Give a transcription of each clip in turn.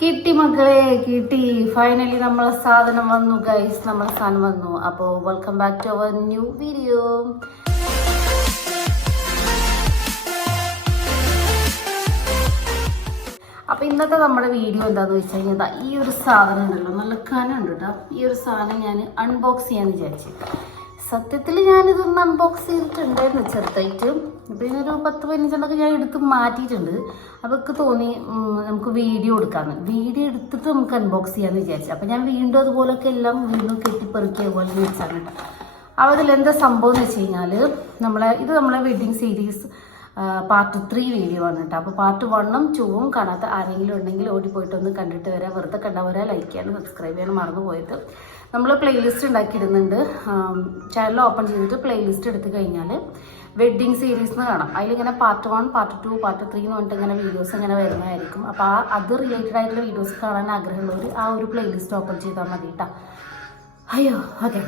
കിട്ടി മക്കളെ, കിട്ടി. ഫൈനലി നമ്മളെ സാധനം വന്നു ഗൈസ്, നമ്മളെ സാധനം വന്നു. അപ്പോൾ welcome back to our new video. അപ്പോൾ ഇന്നത്തെ നമ്മുടെ വീഡിയോ എന്താണെന്ന് വെച്ച് കഴിഞ്ഞാൽ ഈ ഒരു സാധനം ഉണ്ടല്ലോ, നല്ല കനുണ്ട് കേട്ടോ. ഈ ഒരു സാധനം ഞാൻ അൺബോക്സ് ചെയ്യാന്ന് വിചാരിച്ചു. സത്യത്തിൽ ഞാനിതൊന്ന് അൺബോക്സ് ചെയ്തിട്ടുണ്ടായിരുന്നു ചെറുതായിട്ട്. പിന്നെ ഒരു 10-15 ഞാൻ എടുത്ത് മാറ്റിയിട്ടുണ്ട്. അതൊക്കെ തോന്നി നമുക്ക് വീഡിയോ എടുക്കാമെന്ന്. വീഡിയോ എടുത്തിട്ട് നമുക്ക് അൺബോക്സ് ചെയ്യാമെന്ന് വിചാരിച്ചു. അപ്പോൾ ഞാൻ വീണ്ടും അതുപോലൊക്കെ എല്ലാം വീണ്ടും കെട്ടിപ്പെറുക്കിയ പോലെ വെച്ചാണ് കേട്ടോ. അപ്പോൾ അതിലെന്താ സംഭവം എന്ന് വെച്ച് കഴിഞ്ഞാൽ നമ്മളെ വെഡ്ഡിങ് സീരീസ് പാർട്ട് 3 വീഡിയോ ആണ് കേട്ടോ. അപ്പോൾ പാർട്ട് 1ഉം 2ഉം കാണാത്ത ആരെങ്കിലും ഉണ്ടെങ്കിൽ ഓടിപ്പോയിട്ടൊന്ന് കണ്ടിട്ട് വരാം. വെറുതെ കണ്ടവരാ ലൈക്ക് ചെയ്യാനും സബ്സ്ക്രൈബ് ചെയ്യാനും മറന്നു പോയത്. നമ്മൾ പ്ലേലിസ്റ്റ് ഉണ്ടാക്കിയിടുന്നുണ്ട്. ചാനൽ ഓപ്പൺ ചെയ്തിട്ട് പ്ലേലിസ്റ്റ് എടുത്തു കഴിഞ്ഞാൽ വെഡ്ഡിങ് സീരീസ് എന്ന് കാണാം. അതിലിങ്ങനെ പാർട്ട് 1, പാർട്ട് 2, പാർട്ട് 3 എന്ന് പറഞ്ഞിട്ട് ഇങ്ങനെ വീഡിയോസ് ഇങ്ങനെ വരുന്നതായിരിക്കും. അപ്പോൾ അത് റിലേറ്റഡ് ആയിട്ടുള്ള വീഡിയോസ് കാണാൻ ആഗ്രഹമുള്ളവർ ആ ഒരു പ്ലേലിസ്റ്റ് ഓപ്പൺ ചെയ്താൽ മതി കേട്ടോ. അയ്യോ ഓക്കെ.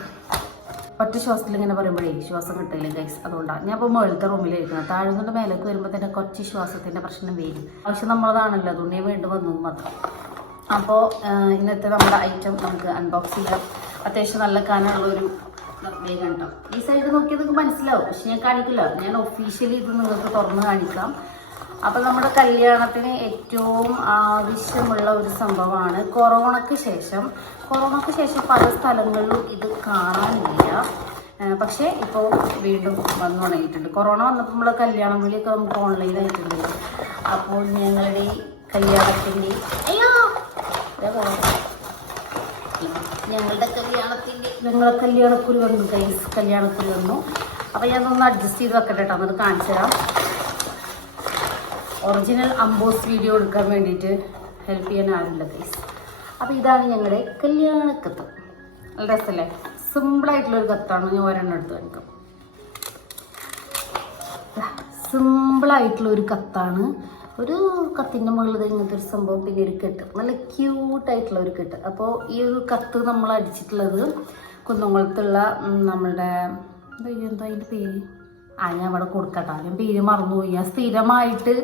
ഒറ്റ ശ്വാസത്തിൽ ഇങ്ങനെ പറയുമ്പോഴേ ശ്വാസം കിട്ടില്ല ഗൈസ്. അതുകൊണ്ടാണ് ഞാൻ ഇപ്പോൾ മുകളിലത്തെ റൂമിലിരിക്കുന്നത്. താഴ്ന്നുകൊണ്ട് മേലേക്ക് വരുമ്പോൾ തന്നെ കുറച്ച് ശ്വാസത്തിൻ്റെ പ്രശ്നം വരും. ആവശ്യം നമ്മളതാണല്ലോ, അതുകൊണ്ട് ഞാൻ വേണ്ടി വന്നു മാത്രം. അപ്പോൾ ഇന്നത്തെ നമ്മുടെ ഐറ്റം നമുക്ക് അൺബോക്സ് ചെയ്യാം. അത്യാവശ്യം നല്ല കാനുള്ളൊരു വേഗം കേട്ടോ. ഈ സൈഡ് നോക്കിയാൽ നിങ്ങൾക്ക് മനസ്സിലാവും, പക്ഷെ ഞാൻ കാണിക്കില്ല. ഞാൻ ഒഫീഷ്യലി ഇത് നിങ്ങൾക്ക് തുറന്ന് കാണിക്കാം. അപ്പോൾ നമ്മുടെ കല്യാണത്തിന് ഏറ്റവും ആവശ്യമുള്ള ഒരു സംഭവമാണ്. കൊറോണയ്ക്ക് ശേഷം പല സ്ഥലങ്ങളിലും ഇത് കാണാനില്ല. പക്ഷേ ഇപ്പോൾ വീണ്ടും വന്നു തുടങ്ങിയിട്ടുണ്ട്. കൊറോണ വന്നപ്പോൾ നമ്മൾ കല്യാണം വിളിയൊക്കെ നമുക്ക് ഓൺലൈനായിട്ടുണ്ട്. അപ്പോൾ ഞങ്ങളുടെ കല്യാണത്തിൻ്റെ ഞങ്ങളെ കല്യാണക്കുറി വന്നു ഗൈസ്, കല്യാണക്കുറി വന്നു. അപ്പോൾ ഞാനൊന്ന് അഡ്ജസ്റ്റ് ചെയ്ത് വെക്കട്ടെ കേട്ടോ, എന്നിട്ട് കാണിച്ചു തരാം. ഒറിജിനൽ അംബോസ് വീഡിയോ എടുക്കാൻ വേണ്ടിയിട്ട് ഹെൽപ്പ് ചെയ്യാൻ ആരുമില്ല ഗൈസ്. അപ്പോൾ ഇതാണ് ഞങ്ങളുടെ കല്യാണക്കത്ത്. നല്ല രസമല്ലേ? സിമ്പിളായിട്ടുള്ളൊരു കത്താണ്. ഞാൻ ഒരെണ്ണം എടുത്ത് കാണിക്കാം. സിമ്പിളായിട്ടുള്ളൊരു കത്താണ്. ഒരു കത്തിൻ്റെ മുകളിൽ ഇങ്ങനത്തെ ഒരു സംഭവം, പിന്നെ ഒരു കെട്ട്, നല്ല ക്യൂട്ടായിട്ടുള്ള ഒരു കെട്ട്. അപ്പോൾ ഈ ഒരു കത്ത് നമ്മൾ അടിച്ചിട്ടുള്ളത് കുന്നംകുളത്തുള്ള നമ്മളുടെ എന്താ അതിൻ്റെ പേര്, ഞാൻ അവിടെ കൊടുക്കട്ടോ, ഞാൻ പേര് മറന്നുപോയി. ഞാൻ സ്ഥിരമായിട്ട്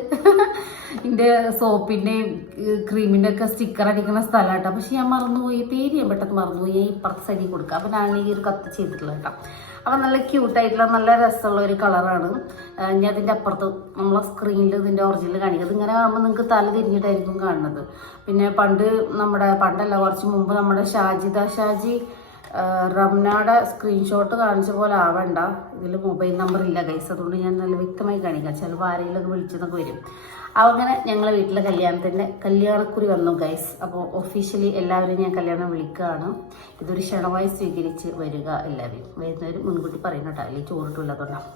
എൻ്റെ സോപ്പിൻ്റെയും ക്രീമിൻ്റെ ഒക്കെ സ്റ്റിക്കർ അടിക്കുന്ന സ്ഥലം കേട്ടോ. പക്ഷെ ഞാൻ മറന്നുപോയി, പേര് ഞാൻ പെട്ടെന്ന് മറന്നുപോയി. ഞാൻ ഇപ്പുറത്തെ സൈഡിൽ കൊടുക്കുക. അപ്പോൾ ഞാൻ ഈ ഒരു കത്ത് ചെയ്തിട്ടുള്ളത് കേട്ടോ. അപ്പം നല്ല ക്യൂട്ടായിട്ടുള്ള നല്ല രസമുള്ള ഒരു കളറാണ്. ഞാൻ അതിൻ്റെ അപ്പുറത്ത് നമ്മളെ സ്ക്രീനിൽ ഇതിൻ്റെ ഒറിജിനൽ കാണിക്കുന്നത്. ഇങ്ങനെ കാണുമ്പോൾ നിങ്ങൾക്ക് തല തിരിഞ്ഞിട്ടായിരിക്കും കാണുന്നത്. പിന്നെ പണ്ടല്ല കുറച്ച് മുമ്പ് നമ്മുടെ ഷാജി റംനയുടെ സ്ക്രീൻഷോട്ട് കാണിച്ച പോലെ ആവണ്ട. ഇതിൽ മൊബൈൽ നമ്പർ ഇല്ല ഗൈസ്, അതുകൊണ്ട് ഞാൻ നല്ല വ്യക്തമായി കാണിക്കാം. ചിലപ്പോൾ ആരെങ്കിലുമൊക്കെ വിളിച്ചെന്നൊക്കെ വരും. അങ്ങനെ ഞങ്ങളെ വീട്ടിലെ കല്യാണക്കുറി വന്നു ഗൈസ്. അപ്പോൾ ഒഫീഷ്യലി എല്ലാവരും ഞാൻ കല്യാണം വിളിക്കുകയാണ്. ഇതൊരു ക്ഷണമായി സ്വീകരിച്ച് വരിക എല്ലാവരും. വരുന്നവർ മുൻകൂട്ടി പറയുന്നു കേട്ടോ, അല്ലെങ്കിൽ ചോറിട്ടില്ലാത്തതുകൊണ്ടാണ്.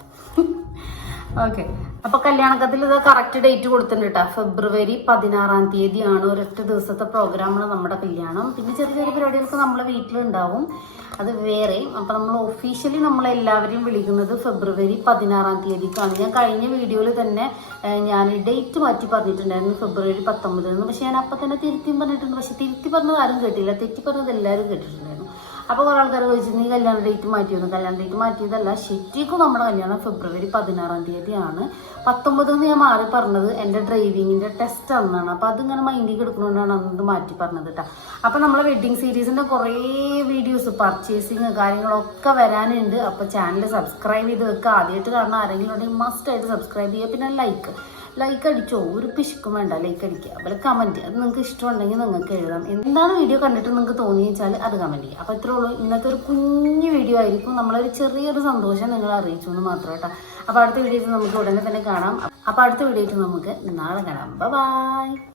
ഓക്കെ. അപ്പോൾ കല്യാണക്കത്തിൽ ഇത് കറക്റ്റ് ഡേറ്റ് കൊടുത്തിട്ടുണ്ട് കേട്ടോ. ഫെബ്രുവരി 16-ാം തീയതിയാണ്. ഒരൊറ്റ ദിവസത്തെ പ്രോഗ്രാമാണ് നമ്മുടെ കല്യാണം. പിന്നെ ചെറിയ ചെറിയ പരിപാടികൾക്ക് നമ്മളെ വീട്ടിലുണ്ടാവും, അത് വേറെ. അപ്പോൾ നമ്മൾ ഒഫീഷ്യലി നമ്മളെല്ലാവരെയും വിളിക്കുന്നത് ഫെബ്രുവരി 16-ാം തീയതിക്കാണ്. ഞാൻ കഴിഞ്ഞ വീഡിയോയിൽ തന്നെ ഞാൻ ഡേറ്റ് മാറ്റി പറഞ്ഞിട്ടുണ്ടായിരുന്നു, ഫെബ്രുവരി 19. പക്ഷെ ഞാൻ അപ്പം തന്നെ തിരുത്തിയും പറഞ്ഞിട്ടുണ്ട്. പക്ഷെ തിരുത്തി പറഞ്ഞത് ആരും കേട്ടില്ല, തെറ്റി പറഞ്ഞത് എല്ലാവരും കേട്ടിട്ടുണ്ടായിരുന്നു. അപ്പോൾ കുറേ ആൾക്കാർ ചോദിച്ചു, നീ കല്യാണ ഡേറ്റ് മാറ്റിയൊന്നും. കല്യാണ ഡേറ്റ് മാറ്റിയതല്ല, ശരിക്കും നമ്മുടെ കല്യാണം ഫെബ്രുവരി 16-ാം തീയതിയാണ്. 19 ഞാൻ മാറി പറഞ്ഞത് എൻ്റെ ഡ്രൈവിങ്ങിൻ്റെ ടെസ്റ്റ് അന്നാണ്. അപ്പോൾ അതിങ്ങനെ മൈൻഡിൽ എടുക്കുന്നതുകൊണ്ടാണ് അന്നത് മാറ്റി പറഞ്ഞത് കേട്ടോ. അപ്പോൾ നമ്മളെ വെഡ്ഡിങ് സീരീസിൻ്റെ കുറേ വീഡിയോസ്, പർച്ചേസിങ് കാര്യങ്ങളൊക്കെ വരാനുണ്ട്. അപ്പോൾ ചാനൽ സബ്സ്ക്രൈബ് ചെയ്ത് വെക്കുക. ആദ്യമായിട്ട് കാണുന്ന ആരെങ്കിലും ഉണ്ടെങ്കിൽ മസ്റ്റായിട്ട് സബ്സ്ക്രൈബ് ചെയ്യുക. പിന്നെ ലൈക്ക് അടിച്ചോ, ഒരു പിശുക്കും വേണ്ട, ലൈക്ക് അടിക്കുക. അതുപോലെ കമൻറ്റ്, അത് നിങ്ങൾക്ക് ഇഷ്ടമുണ്ടെങ്കിൽ നിങ്ങൾക്ക് എഴുതാം. എന്താണ് വീഡിയോ കണ്ടിട്ട് നിങ്ങൾക്ക് തോന്നിയെച്ചാൽ അത് കമൻറ്റ് ചെയ്യുക. അപ്പോൾ ഇത്രേ ഉള്ളൂ. ഇന്നത്തെ ഒരു കുഞ്ഞു വീഡിയോ ആയിരിക്കും. നമ്മളൊരു ചെറിയൊരു സന്തോഷം നിങ്ങളെ അറിയിച്ചു എന്ന് മാത്രം കേട്ടോ. അപ്പോൾ അടുത്ത വീഡിയോയിൽ നമുക്ക് ഉടനെ തന്നെ കാണാം. അപ്പോൾ അടുത്ത വീഡിയോയിൽ നമുക്ക് നാളെ കാണാം. ബൈ.